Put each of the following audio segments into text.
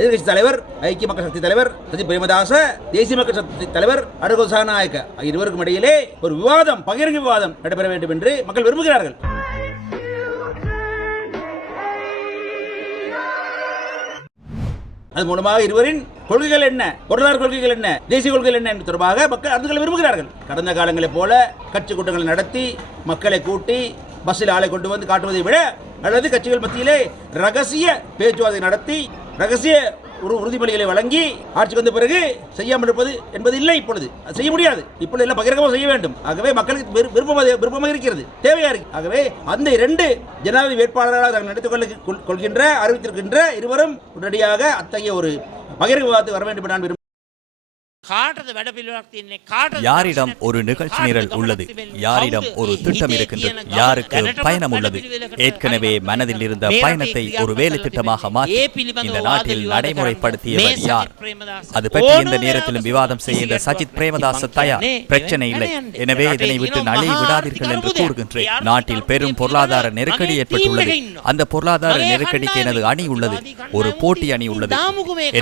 எதிர்கட்சி தலைவர் ஐக்கிய மக்கள் சக்தி தலைவர் சஜித் பிரேமதாச தேசிய மக்கள் சக்தி தலைவர் அடகோ சகாநாயக்க இருவருக்கும் இடையிலே ஒரு விவாதம் பகிரங்க விவாதம் நடைபெற வேண்டும் என்று மக்கள் விரும்புகிறார்கள். அது மூலமாக இருவரின் கொள்கைகள் என்ன பொருளாதார கொள்கைகள் என்ன தேசிய கொள்கைகள் என்ன என்று தொடர்பாக மக்கள் அறிந்து விரும்புகிறார்கள். கடந்த காலங்களைப் போல கட்சி கூட்டங்களை நடத்தி மக்களை கூட்டி பஸ்ஸில் ஆளை கொண்டு வந்து காட்டுவதை விட அல்லது கட்சிகள் மத்தியிலே ரகசிய பேச்சுவார்த்தை நடத்தி ரகசிய ஒரு உறுதிமொழிகளை வழங்கி ஆட்சிக்கு வந்த பிறகு செய்யாமல் இருப்பது என்பது இல்லை இப்பொழுது. அது செய்ய முடியாது. இப்பொழுது எல்லாம் பகிரங்கமாக செய்ய வேண்டும். ஆகவே மக்களுக்கு விருப்பமாக விருப்பமாக இருக்கிறது. தேவையா இருக்கு. ஆகவே அந்த இரண்டு ஜனாதிபதி வேட்பாளர்களாக நாங்கள் நடத்திக் கொள்கின்ற அறிவித்திருக்கின்ற இருவரும் உடனடியாக அத்தகைய ஒரு பகிரங்க வர வேண்டும் என்று நான் யாரிடம் ஒரு நிகழ்ச்சி நிரல் உள்ளது? யாரிடம் ஒரு திட்டம் இருக்கின்றது யாருக்கு பயணம் உள்ளது? ஏற்கனவே மனதில் இருந்த பயணத்தை ஒரு வேலை திட்டமாக மாற்றி இந்த நாட்டில் நடைமுறைப்படுத்தியவர் யார்? அது பற்றி இந்த நேரத்திலும் விவாதம் செய்கின்ற சஜித் பிரேமதாச தயார். பிரச்சனை இல்லை. எனவே இதனை விட்டு நழிய விடாதீர்கள் என்று கூறுகின்றேன். நாட்டில் பெரும் பொருளாதார நெருக்கடி ஏற்பட்டுள்ளது அந்த பொருளாதார நெருக்கடிக்கு எனது அணி உள்ளது. ஒரு போட்டி அணி உள்ளது.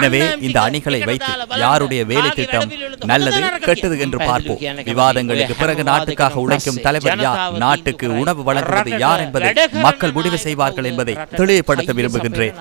எனவே இந்த அணிகளை வைத்து யாருடைய வேலை திட்டம் போராட்டம் நல்லது கெட்டது என்று பார்ப்போம். விவாதங்களுக்கு பிறகு நாட்டுக்காக உழைக்கும் தலைவர் யார்? நாட்டுக்கு உணவு வழங்குவது யார் என்பதை மக்கள் முடிவு செய்வார்கள் என்பதை தெளிவுபடுத்த விரும்புகின்றேன்.